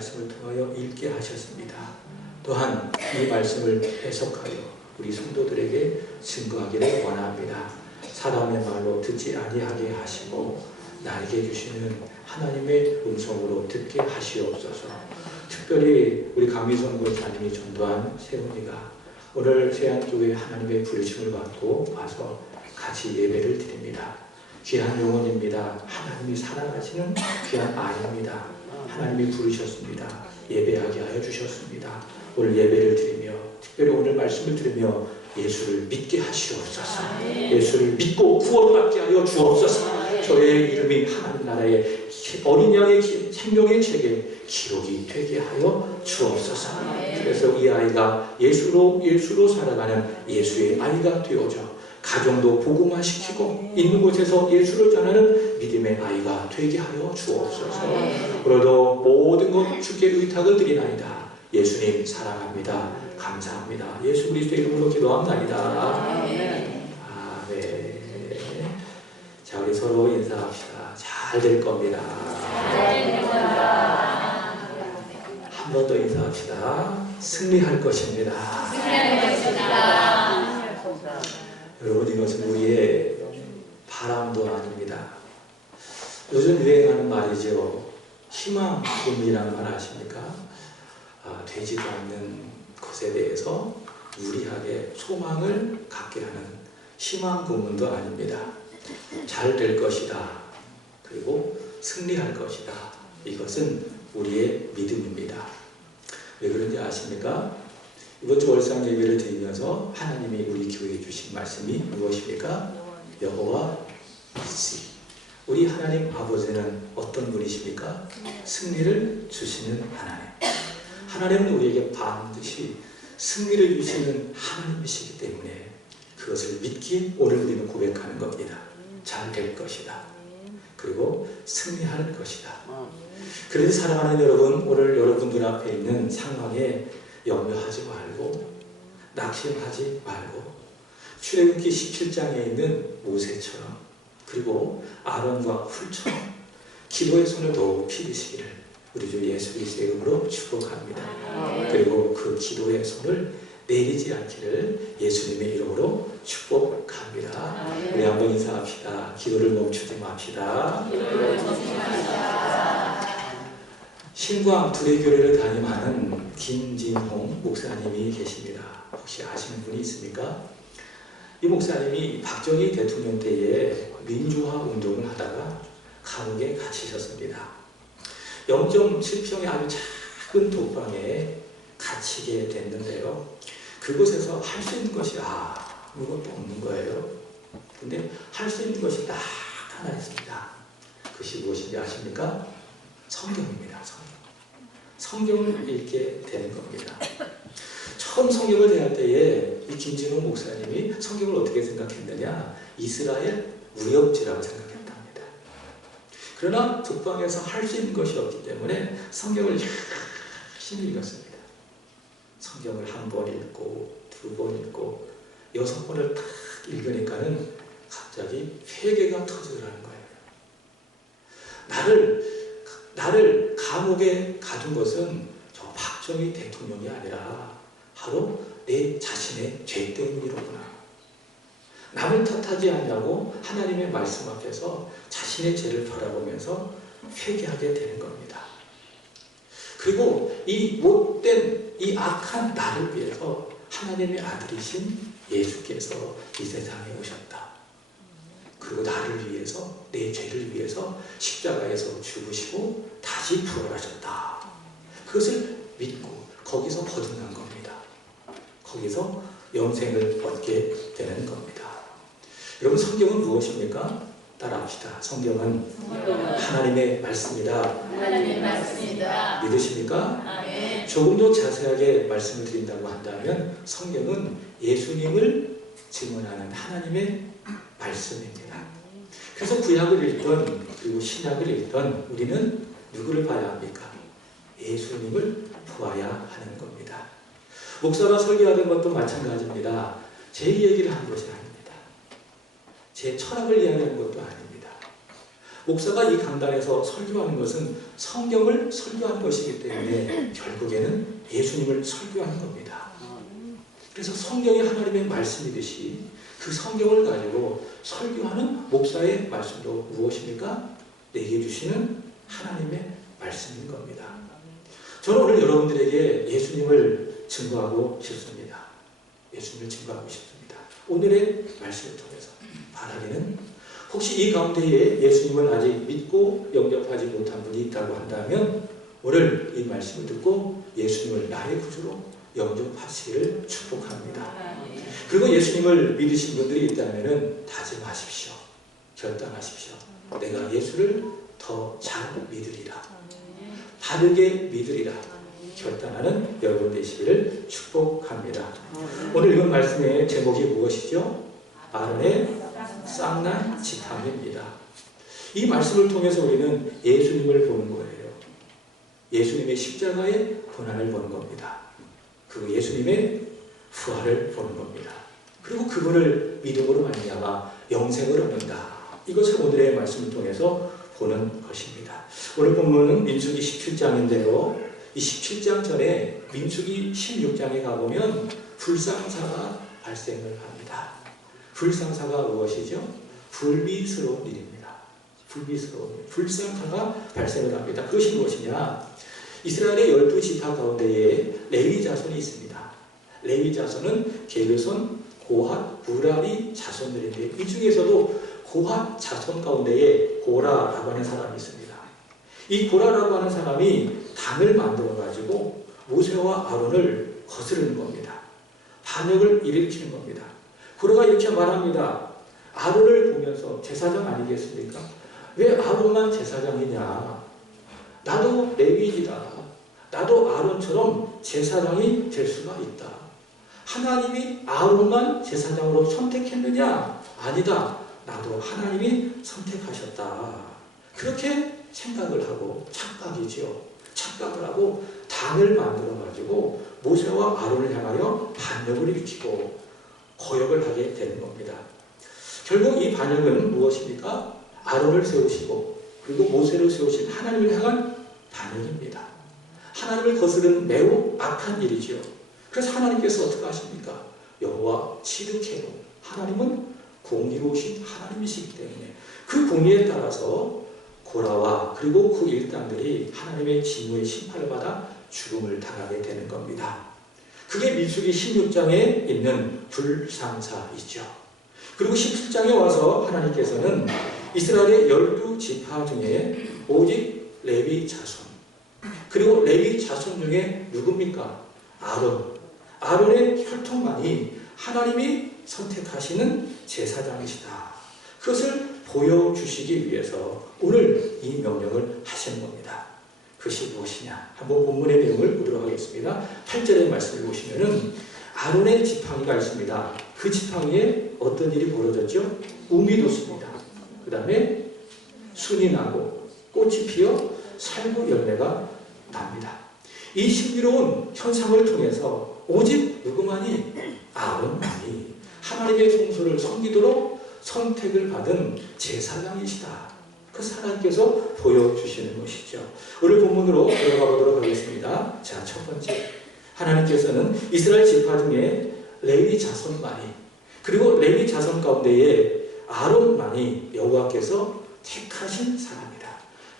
말씀을 통하여 읽게 하셨습니다. 또한 이 말씀을 해석하여 우리 성도들에게 증거하기를 원합니다. 사람의 말로 듣지 아니하게 하시고 나에게 주시는 하나님의 음성으로 듣게 하시옵소서. 특별히 우리 강미선 권사님이 전도한 세훈이가 오늘 세안교회 하나님의 부르심을 받고 와서 같이 예배를 드립니다. 귀한 영혼입니다. 하나님이 사랑하시는 귀한 아이입니다. 하나님이 부르셨습니다. 예배하게 하여 주셨습니다. 오늘 예배를 드리며 특별히 오늘 말씀을 들으며 예수를 믿게 하시옵소서. 예수를 믿고 구원받게 하여 주옵소서. 저의 이름이 하나님 나라의 어린 양의 생명의 책에 기록이 되게 하여 주옵소서. 그래서 이 아이가 예수로 살아가는 예수의 아이가 되어져 가정도 복음화시키고 있는 곳에서 예수를 전하는 믿음의 아이가 되게 하여 주옵소서. 그러도 모든 것 주께 의탁을 드리나이다. 예수님 사랑합니다. 감사합니다. 예수 그리스도의 이름으로 기도합나이다. 아멘. 자, 우리 서로 인사합시다. 잘 될 겁니다. 한 번 더 인사합시다. 승리할 것입니다. 여러분, 이것은 우리의 바람도 아닙니다. 요즘 유행하는 말이죠. 희망금이라는 말 아십니까? 되지도 않는 것에 대해서 무리하게 소망을 갖게 하는 희망금도 아닙니다. 잘 될 것이다. 그리고 승리할 것이다. 이것은 우리의 믿음입니다. 왜 그런지 아십니까? 이번 주 월상 예배를 드리면서 하나님이 우리 교회에 주신 말씀이 무엇입니까? 여호와 니시. 우리 하나님 아버지는 어떤 분이십니까? 승리를 주시는 하나님. 하나님은 우리에게 반드시 승리를 주시는 하나님이시기 때문에 그것을 믿기 오늘 우리는 고백하는 겁니다. 잘 될 것이다. 그리고 승리할 것이다. 그래서 사랑하는 여러분, 오늘 여러분들 앞에 있는 상황에 염려하지 말고 낙심하지 말고 출애굽기 17장에 있는 모세처럼 그리고 아론과 훌처럼 기도의 손을 높이 드시기를 우리 주 예수 그리스도의 이름으로 축복합니다. 그리고 그 기도의 손을 내리지 않기를 예수님의 이름으로 축복합니다. 우리 한번 인사합시다. 기도를 멈추지 맙시다. 신광 두레교회를 담임하는 김진홍 목사님이 계십니다. 혹시 아시는 분이 있습니까? 이 목사님이 박정희 대통령 때에 민주화 운동을 하다가 감옥에 gat히셨습니다. 0.7평의 아주 작은 독방에 갇히게 됐는데요. 그곳에서 할 수 있는 것이 아무것도 없는 거예요. 근데 할 수 있는 것이 딱 하나 있습니다. 그것이 무엇인지 아십니까? 성경입니다. 성경을 읽게 되는 겁니다. 처음 성경을 대할 때에 이 김진호 목사님이 성경을 어떻게 생각했느냐? 이스라엘 무협지라고 생각했답니다. 그러나 독방에서 할 수 있는 것이 없기 때문에 성경을 열심히 읽었습니다. 성경을 한 번 읽고 두 번 읽고 6번을 딱 읽으니까는 갑자기 회개가 터지더라는 거예요. 나를 감옥에 가둔 것은 저 박정희 대통령이 아니라 바로 내 자신의 죄 때문이로구나. 남을 탓하지 않냐고 하나님의 말씀 앞에서 자신의 죄를 바라보면서 회개하게 되는 겁니다. 그리고 이 못된, 이 악한 나를 위해서 하나님의 아들이신 예수께서 이 세상에 오셨다. 그리고 나를 위해서, 내 죄를 위해서 십자가에서 죽으시고 다시 부활하셨다. 그것을 믿고 거기서 거듭난 겁니다. 거기서 영생을 얻게 되는 겁니다. 여러분, 성경은 무엇입니까? 따라합시다. 성경은 하나님의 말씀이다. 하나님의 말씀이다. 믿으십니까? 아멘. 조금 더 자세하게 말씀을 드린다고 한다면 성경은 예수님을 증언하는 하나님의 말씀입니다. 그래서 구약을 읽던 그리고 신약을 읽던 우리는 누구를 봐야 합니까? 예수님을 보아야 하는 겁니다. 목사가 설교하는 것도 마찬가지입니다. 제 얘기를 하는 것이 아닙니다. 제 철학을 이야기하는 것도 아닙니다. 목사가 이 강단에서 설교하는 것은 성경을 설교하는 것이기 때문에 결국에는 예수님을 설교하는 겁니다. 그래서 성경이 하나님의 말씀이듯이 그 성경을 가지고 설교하는 목사의 말씀도 무엇입니까? 내게 주시는 하나님의 말씀인 겁니다. 저는 오늘 여러분들에게 예수님을 증거하고 싶습니다. 예수님을 증거하고 싶습니다. 오늘의 말씀을 통해서 바라기는 혹시 이 가운데에 예수님을 아직 믿고 영접하지 못한 분이 있다고 한다면 오늘 이 말씀을 듣고 예수님을 나의 구주로 영접하시기를 축복합니다. 그리고 예수님을 믿으신 분들이 있다면 다짐하십시오. 결단하십시오. 내가 예수를 더 잘 믿으리라. 바르게 믿으리라. 결단하는 여러분 되시기를 축복합니다. 오늘 읽은 말씀의 제목이 무엇이죠? 아론의 쌍난 지팡이입니다. 이 말씀을 통해서 우리는 예수님을 보는 거예요. 예수님의 십자가의 고난을 보는 겁니다. 그 예수님의 부활을 보는 겁니다. 그리고 그분을 믿음으로 말미암아 영생을 얻는다. 이것을 오늘의 말씀을 통해서 보는 것입니다. 오늘 본문은 민수기 17장인데요. 이 17장 전에 민수기 16장에 가보면 불상사가 발생을 합니다. 불상사가 무엇이죠? 불미스러운 일입니다. 불미스러운 일. 불상사가 발생을 합니다. 그것이 무엇이냐? 이스라엘의 12지파 가운데에 레위 자손이 있습니다. 레위 자손은 게르손, 고핫, 무라리 자손들인데 이 중에서도 고핫 자손 가운데에 고라라고 하는 사람이 있습니다. 이 고라라고 하는 사람이 당을 만들어가지고 모세와 아론을 거스르는 겁니다. 반역을 일으키는 겁니다. 고라가 이렇게 말합니다. 아론을 보면서 제사장 아니겠습니까? 왜 아론만 제사장이냐? 나도 레위이다. 나도 아론처럼 제사장이 될 수가 있다. 하나님이 아론만 제사장으로 선택했느냐? 아니다. 나도 하나님이 선택하셨다. 그렇게 생각을 하고 착각이죠. 착각을 하고 당을 만들어가지고 모세와 아론을 향하여 반역을 일으키고 거역을 하게 되는 겁니다. 결국 이 반역은 무엇입니까? 아론을 세우시고 그리고 모세를 세우신 하나님을 향한 반역입니다. 하나님을 거스르는 매우 악한 일이죠. 그래서 하나님께서 어떻게 하십니까? 여호와 지득해로 하나님은 공의로우신 하나님이시기 때문에 그 공의에 따라서 고라와 그리고 그 일당들이 하나님의 진노의 심판을 받아 죽음을 당하게 되는 겁니다. 그게 민수기 16장에 있는 불상사이죠. 그리고 17장에 와서 하나님께서는 이스라엘의 12지파 중에 오직 레위 자손 그리고 레위 자손 중에 누굽니까? 아론. 아론의 혈통만이 하나님이 선택하시는 제사장이시다. 그것을 보여주시기 위해서 오늘 이 명령을 하시는 겁니다. 그것이 무엇이냐? 한번 본문의 내용을 보도록 하겠습니다. 8절의 말씀을 보시면은 아론의 지팡이가 있습니다. 그 지팡이에 어떤 일이 벌어졌죠? 우미 돋습니다. 그 다음에 순이 나고 꽃이 피어 살구 열매가 납니다. 이 신비로운 현상을 통해서 오직 누구만이? 아론만이 하나님의 성소를 섬기도록 선택을 받은 제사장이시다. 그 하나님께서 보여주시는 것이죠. 오늘 본문으로 들어가 보도록 하겠습니다. 자, 첫 번째, 하나님께서는 이스라엘 지파 중에 레위 자손만이 그리고 레위 자손 가운데에 아론만이 여호와께서 택하신 사람이다.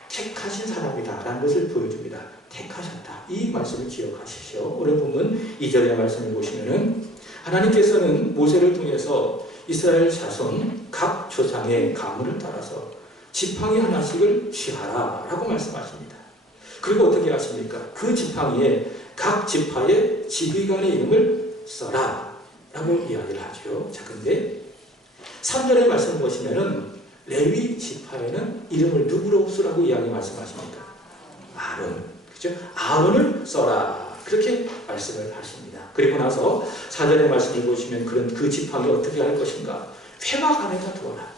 택하신 사람이다 라는 것을 보여줍니다. 택하셨다. 이 말씀을 기억하십시오. 오늘 본문 2절의 말씀을 보시면은 하나님께서는 모세를 통해서 이스라엘 자손 각 조상의 가문을 따라서 지팡이 하나씩을 취하라 라고 말씀하십니다. 그리고 어떻게 하십니까? 그 지팡이에 각 지파의 지휘관의 이름을 써라 라고 이야기를 하죠. 자, 근데 3절의 말씀을 보시면은 레위 지파에는 이름을 누구로 쓰라고 이야기 말씀하십니까? 아론. 그죠? 아론을 써라. 그렇게 말씀을 하십니다. 그리고 나서 4절의 말씀을 보시면 그 지팡이 어떻게 할 것인가? 회막 안에다 두어라.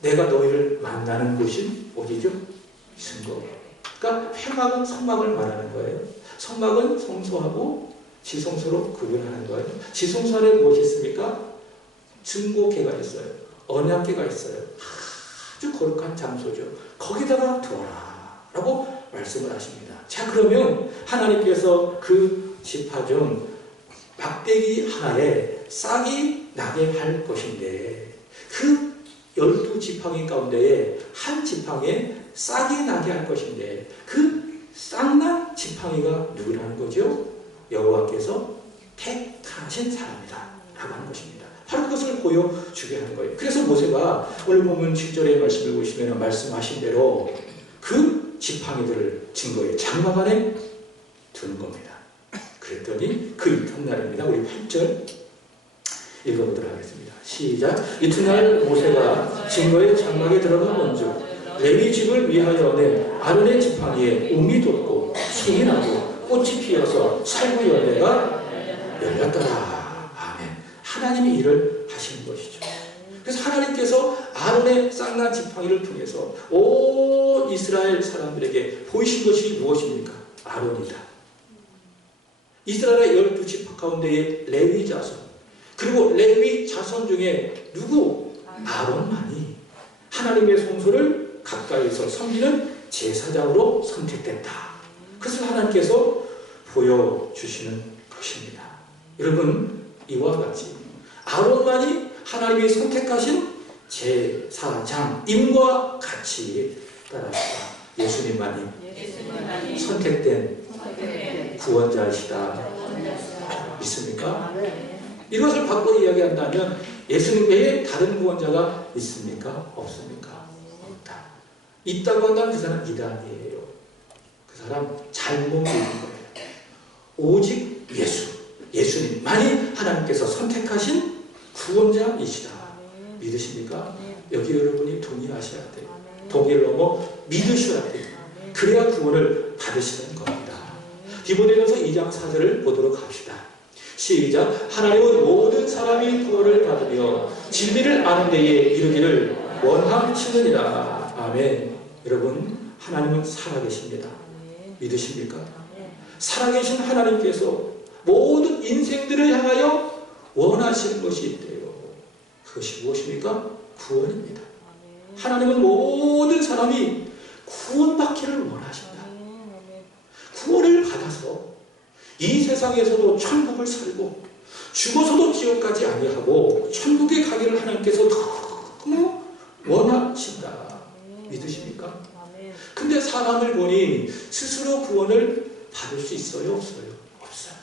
내가 너희를 만나는 곳이 어디죠? 증거. 그러니까 회막은 성막을 말하는 거예요. 성막은 성소하고 지성소로 구분하는 거예요. 지성소 안에 무엇이 있습니까? 증거궤가 있어요. 언약궤가 있어요. 아주 거룩한 장소죠. 거기다가 두어라 라고 말씀을 하십니다. 자, 그러면 하나님께서 그 지파 중 막대기 하나에 싹이 나게 할 것인데, 그 12지팡이 가운데에 한 지팡이에 싹이 나게 할 것인데, 그 싹난 지팡이가 누구라는 거죠? 여호와께서 택하신 사람이다 라고 하는 것입니다. 바로 그것을 보여주게 하는 거예요. 그래서 모세가 오늘 보면 7절의 말씀을 보시면 말씀하신 대로 그 지팡이들을 증거의 장막 안에 두는 겁니다. 그랬더니 그 이튿날입니다. 우리 8절 읽어보도록 하겠습니다. 시작. 이튿날 모세가 증거의 장막에 들어가 본즉 레위 집을 위하여 낸 아론의 지팡이에 움이 돋고 손이 나고 꽃이 피어서 살구 열매가 열렸더라. 아멘. 하나님이 일을 하시는 것이죠. 그래서 하나님께서 아론의 쌍난 지팡이를 통해서 온 이스라엘 사람들에게 보이신 것이 무엇입니까? 아론이다. 이스라엘의 12지파 가운데의 레위 자손, 그리고 레위 자손 중에 누구? 아론만이 하나님의 성소를 가까이서 섬기는 제사장으로 선택됐다. 그것을 하나님께서 보여주시는 것입니다. 여러분, 이와 같이 아론만이 하나님이 선택하신 제사장임과 같이 따라서 예수님만이 선택된 구원자이시다. 믿습니까? 이것을 바꿔 이야기한다면 예수님 외에 다른 구원자가 있습니까? 없습니까? 없다. 있다고 한다면 그 사람 이단이에요. 그 사람 잘못 믿는 거예요. 오직 예수님만이 하나님께서 선택하신 구원자이시다. 믿으십니까? 여기 여러분이 동의하셔야 돼요. 동의를 넘어 믿으셔야 돼요. 그래야 구원을 받으시는 겁니다. 디모데전서 2장 4절을 보도록 합시다. 시작. 하나님은 모든 사람이 구원을 받으며 진리를 아는 데에 이르기를 원하시느니라. 아멘. 여러분, 하나님은 살아계십니다. 믿으십니까? 살아계신 하나님께서 모든 인생들을 향하여 원하시는 것이 있대요. 그것이 무엇입니까? 구원입니다. 하나님은 모든 사람이 구원받기를 원하신다. 구원을 받아서 이 세상에서도 천국을 살고 죽어서도 지옥까지 아니하고 천국에 가기를 하나님께서 너무 원하신다. 믿으십니까? 근데 사람을 보니 스스로 구원을 받을 수 있어요? 없어요? 없어요.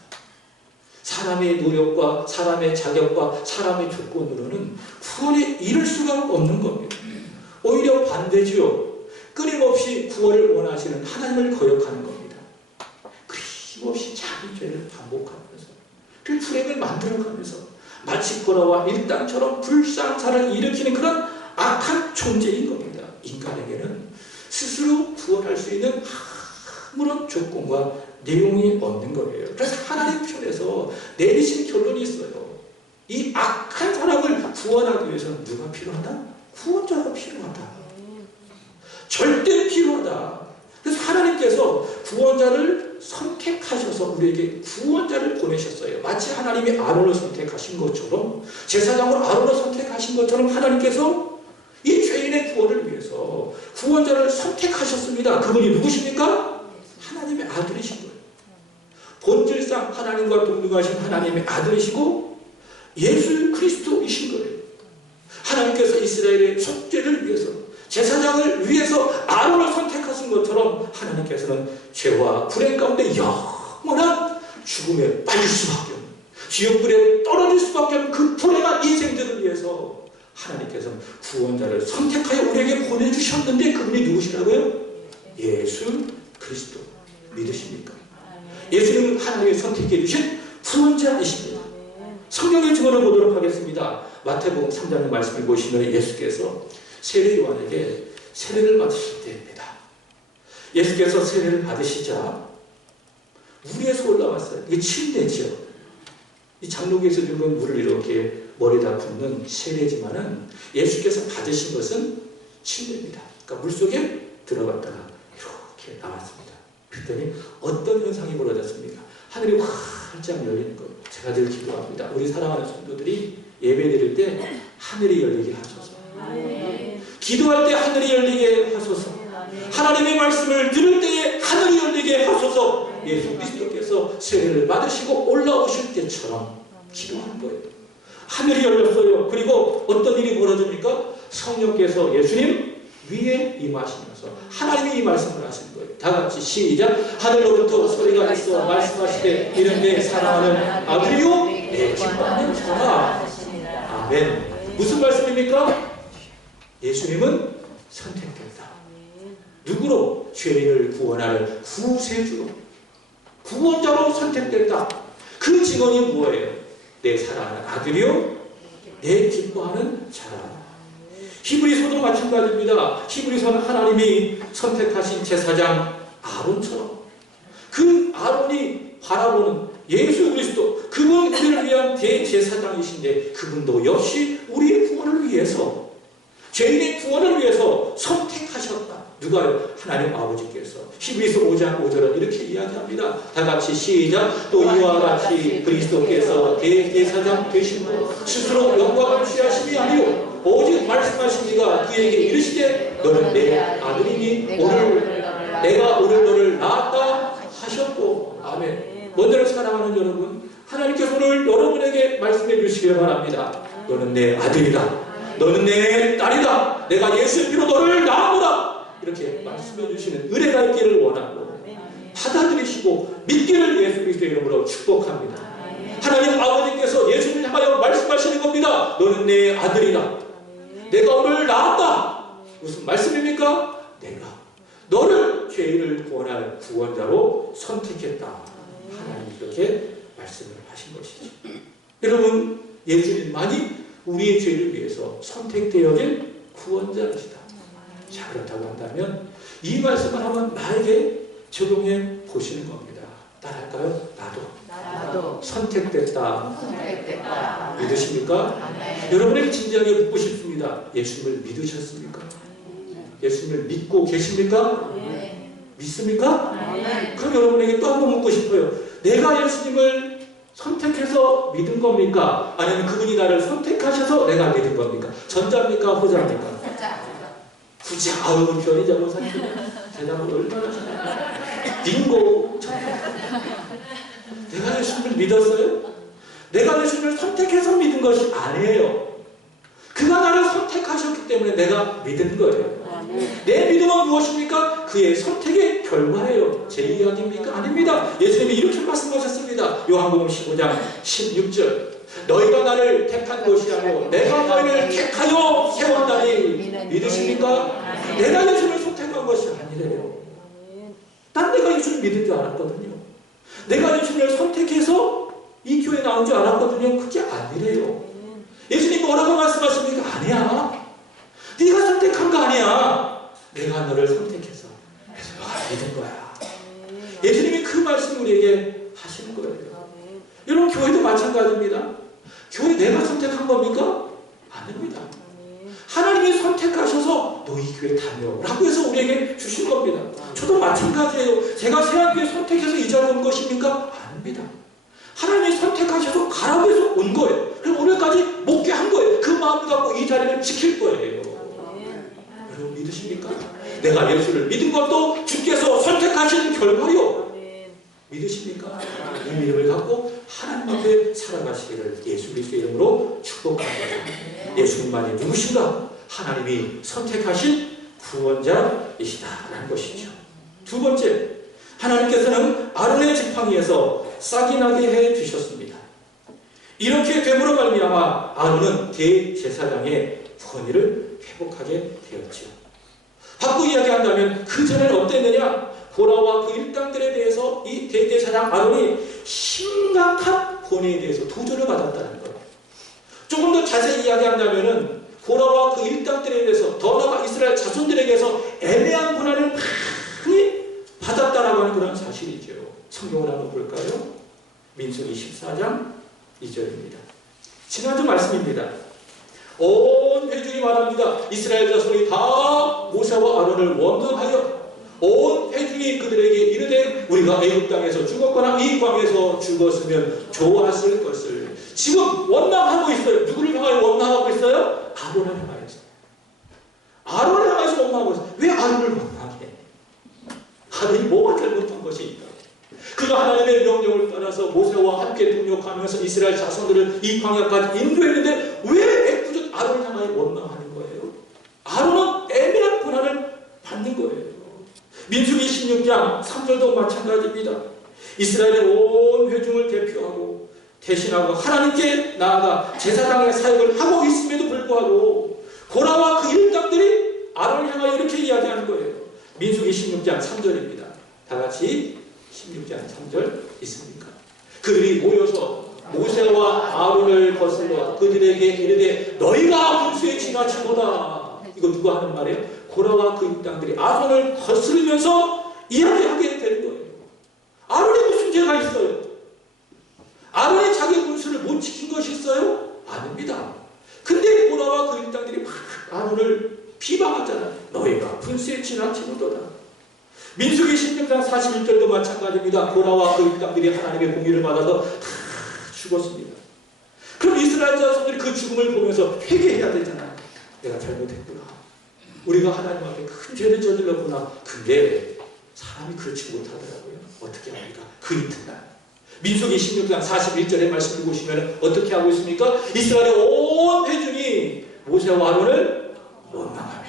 사람의 노력과 사람의 자격과 사람의 조건으로는 구원에 이를 수가 없는 겁니다. 오히려 반대지요. 끊임없이 구원을 원하시는 하나님을 거역하는 겁니다. 끊임없이 자기 죄를 반복하면서 그 불행을 만들어가면서 마치 보라와 일당처럼 불상사를 일으키는 그런 악한 존재인 겁니다. 인간에게는 스스로 구원할 수 있는 아무런 조건과 내용이 없는 거예요. 그래서 하나님 편에서 내리신 결론이 있어요. 이 악한 사람을 구원하기 위해서는 누가 필요하다? 구원자가 필요하다. 절대 필요하다. 그래서 하나님께서 구원자를 선택하셔서 우리에게 구원자를 보내셨어요. 마치 하나님이 아론을 선택하신 것처럼, 제사장으로 아론을 선택하신 것처럼 하나님께서 이 죄인의 구원을 위해서 구원자를 선택하셨습니다. 그분이 누구십니까? 하나님의 아들이신 거예요. 본질상 하나님과 동등하신 하나님의 아들이시고 예수 그리스도이신 거예요. 하나님께서 이스라엘의 속죄를 위해서, 제사장을 위해서 아론을 선택하신 것처럼 하나님께서는 죄와 불행 가운데 영원한 죽음에 빠질 수밖에 없는, 지옥불에 떨어질 수밖에 없는 그 불행한 인생들을 위해서 하나님께서는 구원자를 선택하여 우리에게 보내주셨는데 그분이 누구시라고요? 예수 그리스도. 믿으십니까? 예수님은 하나님이 선택해 주신 구원자이십니다. 성경의 증언을 보도록 하겠습니다. 마태복음 3장의 말씀을 보시면 예수께서 세례 요한에게 세례를 받으실 때입니다. 예수께서 세례를 받으시자 물에서 올라왔어요. 이게 침례죠. 이 장로교에서 주는 물을 이렇게 머리에다 붓는 세례지만은 예수께서 받으신 것은 침례입니다. 그러니까 물속에 들어갔다가 이렇게 나왔습니다. 그랬더니 어떤 현상이 벌어졌습니까? 하늘이 활짝 열리는 것. 제가 늘 기도합니다. 우리 사랑하는 성도들이 예배 드릴 때 하늘이 열리게 하셔서 기도할 때 하늘이 열리게 하소서. 하나님의 말씀을 들을 때에 하늘이 열리게 하소서. 예수 그리스도께서 세례를 받으시고 올라오실 때처럼 기도하는 거예요. 하늘이 열렸어요. 그리고 어떤 일이 벌어집니까? 성령께서 예수님 위에 임하시면서 하나님이 이 말씀을 하시는 거예요. 다 같이 시작. 하늘로부터 소리가 있어 말씀하시되 이는 내 사랑하는 아들이요 내 기뻐하는 자라. 아멘. 무슨 말씀입니까? 예수님은 선택됐다. 누구로? 죄인을 구원하는 구세주로, 구원자로 선택됐다. 그 직원이 뭐예요? 내 사랑하는 아들이요 내 기뻐하는 자라. 히브리서도 마찬가지입니다. 히브리서는 하나님이 선택하신 제사장 아론처럼, 그 아론이 바라보는 예수 그리스도, 그분 우리를 위한 대제사장이신데 그분도 역시 우리의 구원을 위해서, 죄인의 구원을 위해서 선택하셨다. 누가요? 하나님 아버지께서. 히브리서 5장 5절은 이렇게 이야기합니다. 다 같이 시작. 또 이와 같이 그리스도께서 대제사장 되신 분 스스로 영광을 취하심이 아니요 오직 말씀하시니가 그에게 이르시되 너는 내 아들이니 오늘 내가 오늘 너를 낳았다 하셨고. 아멘. 먼저를 사랑하는 여러분, 하나님께서 오늘 여러분에게 말씀해 주시기를 바랍니다. 너는 내 아들이다. 너는 내 딸이다. 내가 예수의 피로 너를 낳아보라. 이렇게 말씀해 주시는 은혜가 있기를 원하고 받아들이시고 믿기를 예수 그리스도의 이름으로 축복합니다. 하나님 아버지께서 예수님을 향하여 말씀하시는 겁니다. 너는 내 아들이다. 내가 오늘 낳았다. 무슨 말씀입니까? 내가 너를 죄인을 구원할 구원자로 선택했다. 하나님 이렇게 말씀을 하신 것이죠. 여러분, 예수님만이 우리의 죄를 위해서 선택되어진 구원자이시다. 자, 그렇다고 한다면 이 말씀을 한번 나에게 적용해 보시는 겁니다. 따라할까요? 나도 선택됐다. 믿으십니까? 여러분에게 진지하게 묻고 싶습니다. 예수님을 믿으셨습니까? 예수님을 믿고 계십니까? 믿습니까? 그럼 여러분에게 또 한 번 묻고 싶어요. 내가 예수님을 선택해서 믿은 겁니까? 아니면 그분이 나를 선택하셔서 내가 믿은 겁니까? 전자입니까? 후자입니까? 후자. 아유, 변이 잘못하시네. 대답을 얼마나 잘해. 빙고. 내가 예수님을 믿었어요? 내가 예수님을 선택해서 믿은 것이 아니에요. 그가 나를 선택하셨기 때문에 내가 믿은 거예요. 내 믿음은 무엇입니까? 그의 선택의 결과예요. 제 이야기입니까? 아닙니다. 예수님이 이렇게 말씀하셨습니다. 요한복음 15장 16절. 너희가 나를 택한 것이 아니고 내가 너희를 택하여 세웠다니 믿으십니까? 내가 예수를 선택한 것이 아니래요. 딴 내가 예수를 믿을 줄 알았거든요. 내가 예수를 선택해서 이 교회에 나온 줄 알았거든요. 그게 아니래요. 예수님 뭐라고 말씀하십니까? 아니야. 네가 선택한 거 아니야. 내가 너를 선택해서 그래서 너가 믿은 거야. 예수님이 그 말씀을 우리에게 하시는 거예요. 여러분, 교회도 마찬가지입니다. 교회 내가 선택한 겁니까? 아닙니다. 하나님이 선택하셔서 너 이 교회 다녀라고 해서 우리에게 주신 겁니다. 저도 마찬가지예요. 제가 세안교회 선택해서 이 자리에 온 것입니까? 아닙니다. 하나님이 선택하셔서 가라고 해서 온 거예요. 그리고 오늘까지 목회한 거예요. 그 마음을 갖고 이 자리를 지킬 거예요. 여러분, 믿으십니까? 내가 예수를 믿은 것도 주께서 선택하신 결과요. 믿으십니까? 이 믿음을 갖고 하나님 앞에 살아가시기를 예수 그리스도의 이름으로 축복합니다. 예수님만이 누구신가? 하나님이 선택하신 구원자이시다라는 것이죠. 두 번째, 하나님께서는 아론의 지팡이에서 싹이 나게 해 주셨습니다. 이렇게 됨으로 말미암아 아론은 대제사장의 권위를 회복하게 되었죠. 바꾸고 이야기한다면 그 전에는 어땠느냐? 고라와 그 일당들에 대해서 이 대제사장 아론이 심각한 권위에 대해서 도전을 받았다는 거예요. 조금 더 자세히 이야기한다면 고라와 그 일당들에 대해서, 더 나아가 이스라엘 자손들에게서 애매한 고난을 많이 받았다라고 하는 그런 사실이죠. 성경을 한번 볼까요? 민수기 14장 2절입니다. 지난주 말씀입니다. 온 회중이 말합니다. 이스라엘 자손이 다 모세와 아론을 원망하여 온 회중이 그들에게 이르되 우리가 애굽 땅에서 죽었거나 이 광에서 죽었으면 좋았을 것을. 지금 원망하고 있어요. 누구를 향하여 원망하고 있어요? 아론을 향하여서. 아론을 향해서 원망하고 있어요. 왜 아론을 원망해? 아론이 뭐가 잘못한 것이니까? 그가 하나님의 명령을 따라서 모세와 함께 동역하면서 이스라엘 자손들을 이 광야까지 인도했는데 왜 애꿎은 아론을 향하여 원망하는 거예요? 아론은 애매한 고난을 받는 거예요. 민수기 16장 3절도 마찬가지입니다. 이스라엘의 온 회중을 대표하고 대신하고 하나님께 나아가 제사장의 사역을 하고 있음에도 불구하고 고라와 그 일당들이 아론을 향하여 이렇게 이야기하는 거예요. 민수기 16장 3절입니다. 다 같이 16장 3절 있습니까? 그들이 모여서 모세와 아론을 거슬러 그들에게 이르되 너희가 분수에 지나치도다. 이거 누가 하는 말이에요? 고라와 그 일당들이 아론을 거스르면서 이야기하게 되는 거예요. 아론이 무슨 죄가 있어요? 아론이 자기 분수를 못 지킨 것이 있어요? 아닙니다. 근데 고라와 그 일당들이 막 아론을 비방하잖아요. 너희가 분수에 지나치도다. 민수기 16장 41절도 마찬가지입니다. 고라와 그 일당들이 하나님의 공의를 받아서 다 죽었습니다. 그럼 이스라엘 자손들이 그 죽음을 보면서 회개해야 되잖아요. 내가 잘못했구나. 우리가 하나님 앞에 큰 죄를 저질렀구나. 근데 사람이 그렇지 못하더라고요. 어떻게 합니까? 그 이튿날 민수기 16장 41절의 말씀을 보시면 어떻게 하고 있습니까? 이스라엘의 온 회중이 모세와 아론을 원망하며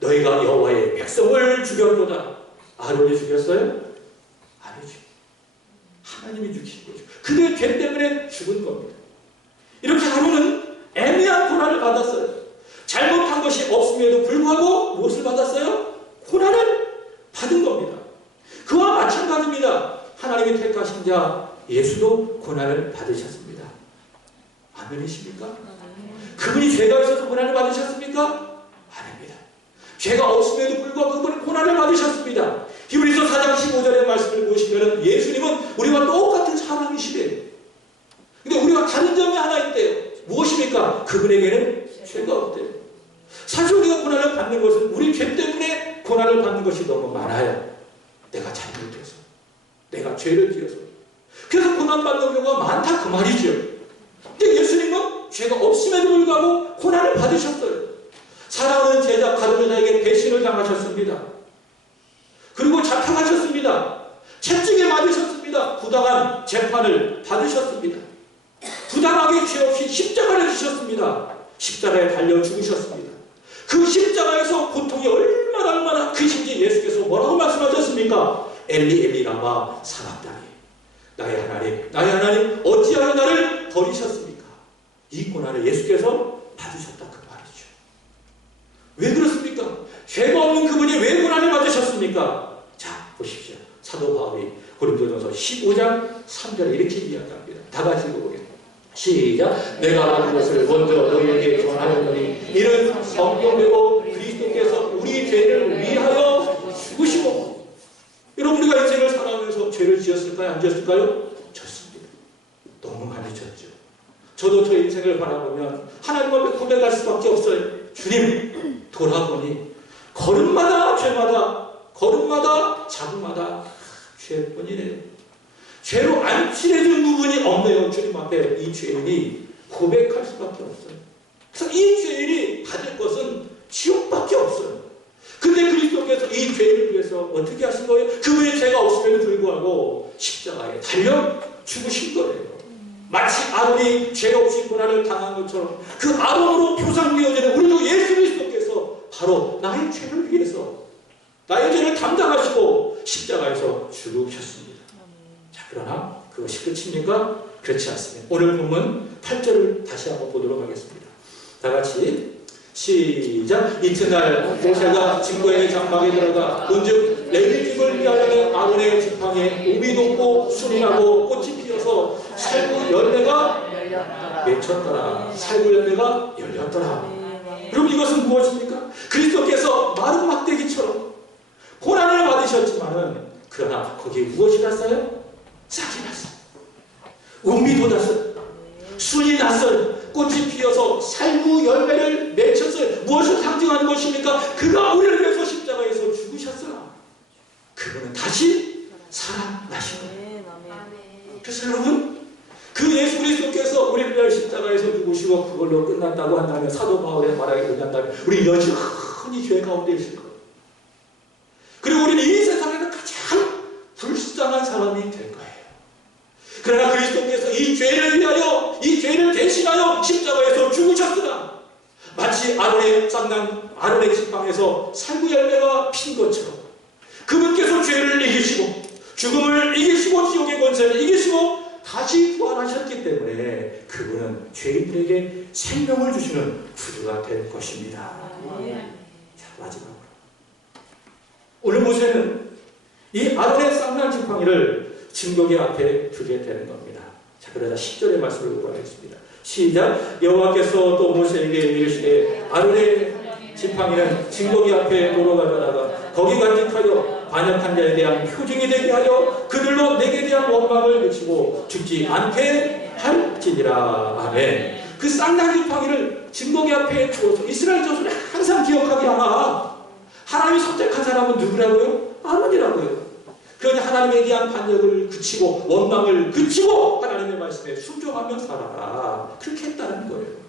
너희가 여호와의 백성을 죽였도다. 아론이 죽였어요? 아니죠. 하나님이 죽이신 거죠. 그들의 죄 때문에 죽은 겁니다. 이렇게 아론은 애매한 고난을 받았어요. 잘못한 것이 없음에도 불구하고 무엇을 받았어요? 고난을 받은 겁니다. 그와 마찬가지입니다. 하나님이 택하신 자 예수도 고난을 받으셨습니다. 아멘이십니까? 그분이 죄가 있어서 고난을 받으셨습니까? 아닙니다. 죄가 없음에도 불구하고 그분은 고난을 받으셨습니다. 히브리서 4장 15절의 말씀을 보시면 예수님은 우리와 똑같은 사람이시래요. 근데 우리가 다른 점이 하나 있대요. 무엇입니까? 그분에게는 죄가 없대요. 사실 우리가 고난을 받는 것은 우리 죄 때문에 고난을 받는 것이 너무 많아요. 내가 잘못해서, 내가 죄를 지어서. 그래서 고난받는 경우가 많다 그 말이죠. 근데 예수님은 죄가 없음에도 불구하고 고난을 받으셨어요. 사랑하는 제자 가룟유다에게 배신을 당하셨습니다. 그리고 잡혀가셨습니다. 채찍에 맞으셨습니다. 부당한 재판을 받으셨습니다. 부당하게 죄 없이 십자가를 지셨습니다. 십자가에 달려 죽으셨습니다. 그 십자가에서 고통이 얼마나 크신지 예수께서 뭐라고 말씀하셨습니까? 엘리 엘리 라마 사박다니 나의 하나님 어찌하여 나를 버리셨습니까? 이 고난을 예수께서 받으셨다 그 말이죠. 왜 그렇습니까? 죄가 없는 그분이 왜 고난을 받으셨습니까? 자 보십시오. 사도 바울이 고린도전서 15장 3절에 이렇게 이야기합니다. 다 같이 읽어보겠습니다. 시작. 내가 받은 것을 먼저 너희에게 전하였노니 이는 성경대로 그리스도께서 우리 죄를 위하여 죽으시고. 여러분 우리가 인생을 살아가면서 죄를 지었을까요? 안 지었을까요? 졌습니다. 너무 많이 졌죠. 저도 저 인생을 바라보면 하나님 앞에 고백할 수밖에 없어요. 주님 돌아보니 걸음마다 죄마다 걸음마다 자국마다 죄뿐이네요. 죄로 안 칠해준 부분이 없네요. 주님 앞에 이 죄인이 고백할 수밖에 없어요. 그래서 이 죄인이 받을 것은 지옥밖에 없어요. 근데 그리스도께서 이 죄인을 위해서 어떻게 하신 거예요? 그분의 죄가 없음에도 불구하고 십자가에 달려 죽으신 거예요. 마치 아론이 죄 없이 고난을 당한 것처럼 그 아론으로 표상되어지는 우리도 예수 그리스도께서 바로 나의 죄를 위해서 나의 죄를 담당하시고 십자가에서 죽으셨습니다. 그러나 그것이 끝입니까? 그렇지 않습니다. 오늘 본문 8절을 다시 한번 보도록 하겠습니다. 다 같이 시작. 이튿날 모세가 증거의 장막에 들어가 본즉 레위집을 위하여 아론의 지팡이에 우비 돋고 순이 나고 꽃이 피어서 살구 열매가 맺혔더라. 살구 열매가 열렸더라. 그럼 이것은 무엇입니까? 그리스도께서 마른 막대기처럼 고난을 받으셨지만은 그러나 거기에 무엇이 났어요? 싹이 났어요. 우미 돋았어요. 순이 났어요. 꽃이 피어서 살구 열매를 맺혔어요. 무엇을 상징하는 것입니까? 그가 우리를 위해서 십자가에서 죽으셨어요. 그분은 다시 살아나신 거예요. 그래서 여러분 그 예수 그리스도께서 우리를 위하여 십자가에서 죽으시고 그걸로 끝났다고 한다면 사도 바울의 말하기 끝난다면 우리 여전히 흔히 죄 가운데 있을 거예요. 그리고 우리는 이 세상에서 가장 불쌍한 사람이 될 거예요. 그러나 그리스도께서 이 죄를 위하여, 이 죄를 대신하여 십자가에서 죽으셨으나 마치 아론의 지팡에서 살구 열매가 핀 것처럼 그분께서 죄를 이기시고 죽음을 이기시고 지옥의 권세를 이기시고 다시 부활하셨기 때문에 그분은 죄인들에게 생명을 주시는 구주가 될 것입니다. 자, 마지막으로 오늘 모세는 이 아론의 쌍난 지팡이를 증거기 앞에 두게 되는 겁니다. 자, 그러자 10절의 말씀을 보겠습니다. 시작. 여호와께서 또 모세에게 이르시되 아론의 지팡이는 증거기 앞에 도로 가져다가 거기 간직하여 반역한 자에 대한 표징이 되게 하여 그들로 내게 대한 원망을 그치고 죽지 않게 할지니라. 아멘. 그 쌍난 지팡이를 증거기 앞에 두어서 이스라엘 자손이 항상 기억하게 하나. 하나님이 선택한 사람은 누구라고요? 아론이라고요. 그러니 하나님에 대한 반역을 그치고 원망을 그치고 하나님의 말씀에 순종하며 살아라. 그렇게 했다는 거예요.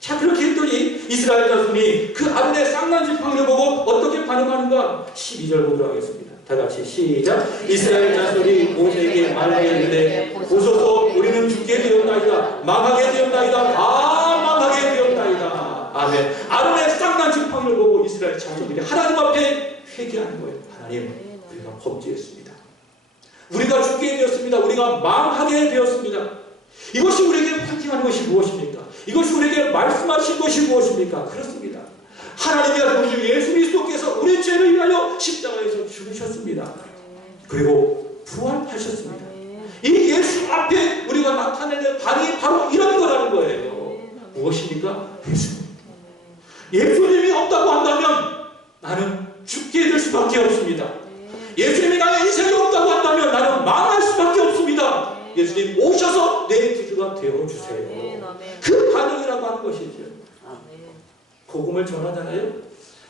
자, 그렇게 했더니 이스라엘 자손이 그 아론의 쌍난 지팡이를 보고 어떻게 반응하는가? 12절 보도록 하겠습니다. 다 같이 시작. 이스라엘 자손이 모세에게 말하였는데 보소서 우리는 죽게 되었나이다. 망하게 되었나이다. 망하게 되었나이다. 아멘. 아론의 쌍난 지팡이를 보고 이스라엘 자손들이 하나님 앞에 회개하는 거예요. 하나님, 우리가 범죄했습니다. 우리가 죽게 되었습니다. 우리가 망하게 되었습니다. 이것이 우리에게 파팅하는 것이 무엇입니까? 이것이 우리에게 말씀하신 것이 무엇입니까? 그렇습니다. 하나님의 아들 예수 그리스도께서 우리 죄를 위하여 십자가에서 죽으셨습니다. 그리고 부활하셨습니다. 이 예수 앞에 우리가 나타내는 반응이 바로 이런 거라는 거예요. 무엇입니까? 예수님. 예수님이 없다고 한다면 나는 죽게 될 수밖에 없습니다. 예수님이 나의 인생이 없다고 한다면 나는 망할 수밖에 없습니다. 예수님 오셔서 내 구주가 되어주세요. 그 반응이라고 하는 것이죠. 복음을 전하잖아요.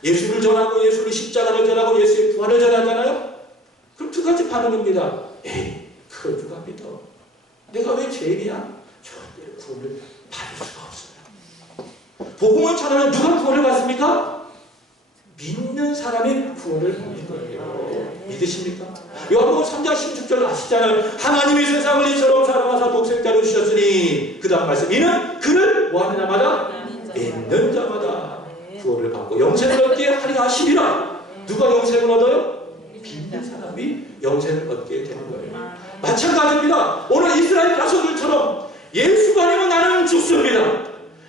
예수를 전하고 예수를 십자가를 전하고 예수의 부활을 전하잖아요. 그럼 두 가지 반응입니다. 에이, 그걸 누가 믿어? 내가 왜 죄인이야? 절대로 구원을 받을 수가 없어요. 복음을 전하면 누가 구원을 받습니까? 믿는 사람이 구원을 받는 거예요. 믿으십니까? 요한복음 3장 16절 아시잖아요. 하나님이 세상을 이처럼 사랑하사 독생자를 주셨으니 그 다음 말씀 이는 그를 뭐하는 자마다 믿는 자마다 구원을 받고 영생을 얻게 하리라 하시리라. 누가 영생을 얻어요? 믿는 사람이 영생을 얻게 되는 거예요. 마찬가지입니다. 오늘 이스라엘 자손들처럼 예수가 아니면 나는 죽습니다.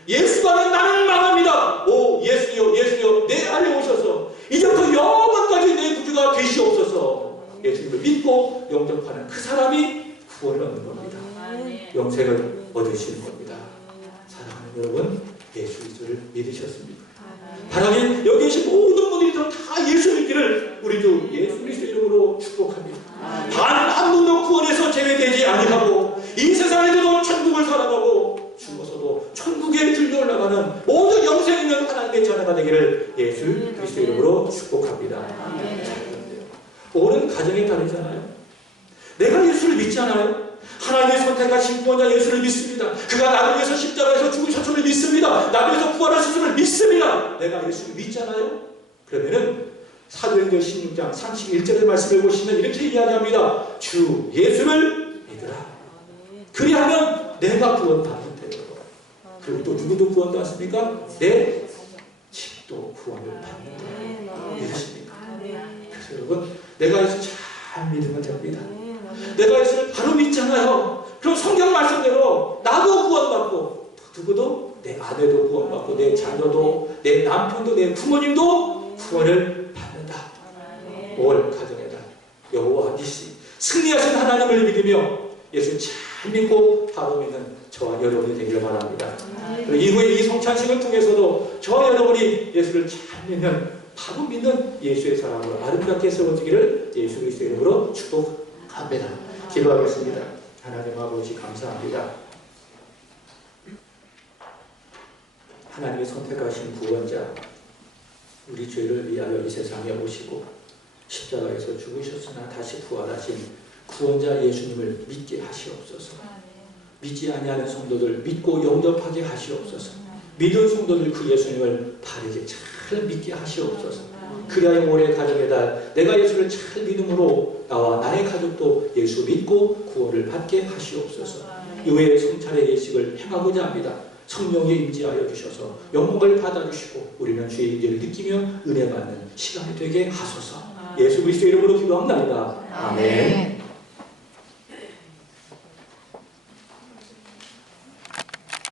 예수가 아니면 나는 망합니다. 오 예수여 예수여 내 안에 오셔서 이제부터 영원까지 내 구주가 되시옵소서. 예수님을 믿고 영접하는 그 사람이 구원을 얻는 겁니다. 영생을 얻으시는 겁니다. 사랑하는 여러분, 예수 그리스도를 믿으셨습니까? 바라긴 여기 계신 모든 분들이 다 예수 믿기를 우리도 예수 그리스도 이름으로 축복합니다. 단 한 분도 구원에서 제외되지 아니하고 이 세상에서도 천국을 살아가고 죽어서도 천국에 들려 올라가는 모든 영생 있는 하나님의 자녀가 되기를 예수 그리스도 이름으로 축복합니다. 옳은 가정이 다르잖아요. 내가 예수를 믿지 않아요? 하나님의 선택하신 구원자 예수를 믿습니다. 그가 나를 위해서 십자가에서 죽으셨음을 믿습니다. 나를 위해서 부활하셨음을 믿습니다. 내가 예수를 믿잖아요. 그러면은 사도행전 16장 31절의 말씀을 보시면 이렇게 이야기합니다. 주 예수를 믿으라. 그리하면 내가 구원받는 되고 그리고 또 누구도 구원 받습니까? 내 집도 구원을 받는다. 믿으십니까? 그래서 여러분, 내가 예수 잘 믿으면 됩니다. 내가 예수를 바로 믿잖아요. 그럼 성경 말씀대로 나도 구원받고 누구도 내 아내도 구원받고 내 자녀도 내 남편도 내 부모님도 구원을 받는다. 올 가정에다 여호와 니시 승리하신 하나님을 믿으며 예수 잘 믿고 바로 믿는 저와 여러분이 되기를 바랍니다. 그리고 이후에 이 성찬식을 통해서도 저와 여러분이 예수를 잘 믿는 바로 믿는 예수의 사람으로 아름답게 세워지기를 예수 그리스도의 이름으로 축복합니다. 기도하겠습니다. 하나님 아버지 감사합니다. 하나님이 선택하신 구원자 우리 죄를 위하여 이 세상에 오시고 십자가에서 죽으셨으나 다시 부활하신 구원자 예수님을 믿게 하시옵소서. 믿지 아니하는 성도들 믿고 영접하게 하시옵소서. 믿은 성도들 그 예수님을 바르게 잘 믿게 하시옵소서. 그리하여 올해 가정의 달 내가 예수를 잘 믿음으로 나와 나의 가족도 예수 믿고 구원을 받게 하시옵소서. 이후에 성찰의 예식을 행하고자 합니다. 성령에 임재하여 주셔서 영광을 받아주시고 우리는 주의 임재를 느끼며 은혜 받는 시간이 되게 하소서. 예수 그리스도의 이름으로 기도합니다. 아멘.